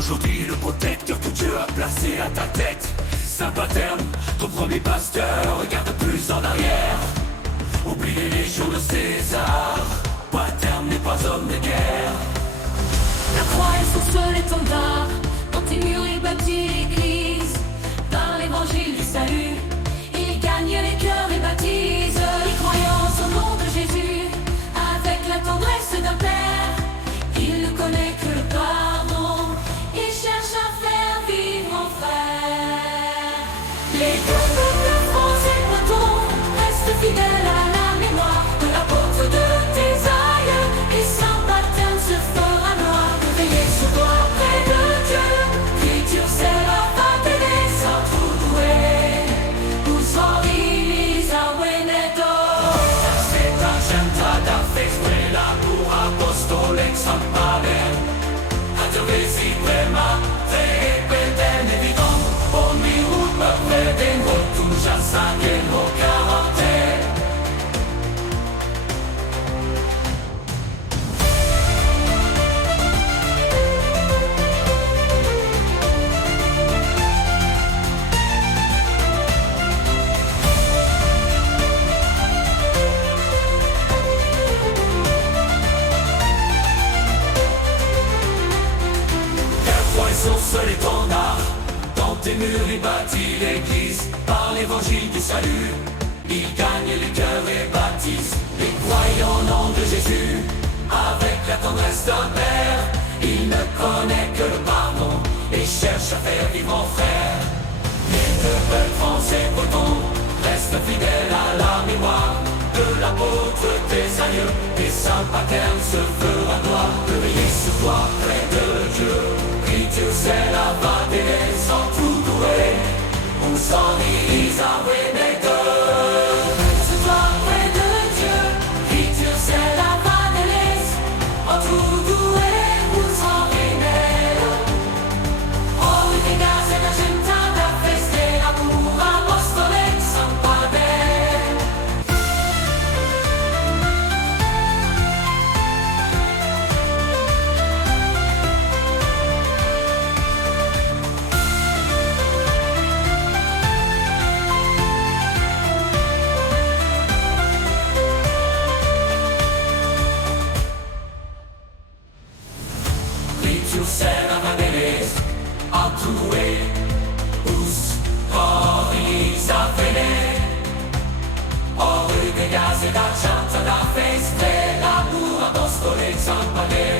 aujourd'hui le protecteur que Dieu a placé à ta tête. Saint Paterne, ton premier pasteur, regarde plus en arrière. Oubliez les jours de César, Paterne n'est pas homme de guerre. La croix est son seul étendard, dans tes murs il bâtit l'église. Par l'évangile du salut, il gagne les cœurs et baptise les croyants au nom de Jésus. Avec la tendresse d'un père, il ne connaît que le pardon. Il cherche à faire vivre en frère. Les deux peuples français bretons restent fidèles à la mémoire de l'apôtre de tes aïeux. Et Saint Paterne se fera noir. Veillez sur toi près de Dieu. L'écriture c'est la fatale sans tout doué. Nous en Lisa Veneto. C'est un centra da feste, l'amour apostolique Saint Paterne. Adoresi prema, te repeten evident. Ogni urma vedendo tu già sangue lo carattere. Son seul étendard, dans tes murs il bâtit l'église. Par l'évangile du salut, il gagne les cœurs et baptise les croyants au nom de Jésus. Avec la tendresse d'un père, il ne connaît que le pardon et cherche à faire vivre en frère. Les deux peuples français bretons restent fidèles à la mémoire de l'apôtre des aïeux. Et Saint Paterne se fera gloire de veiller sur toi près de Dieu. L'écriture c'est la fatale sans tout doué. On s'en Lisa Veneto. Sur toi près de Dieu. L'écriture c'est la fatale en tout doué. Nous en Veneto. Oh, les gars, c'est la gente da feste, l'amour apostolique Saint Paterne. L'écriture c'est la fatale en tout doué. Us, oh, Lisa Veneto. Oh, les gars, c'est la chante da feste, l'amour apostolique Saint Paterne.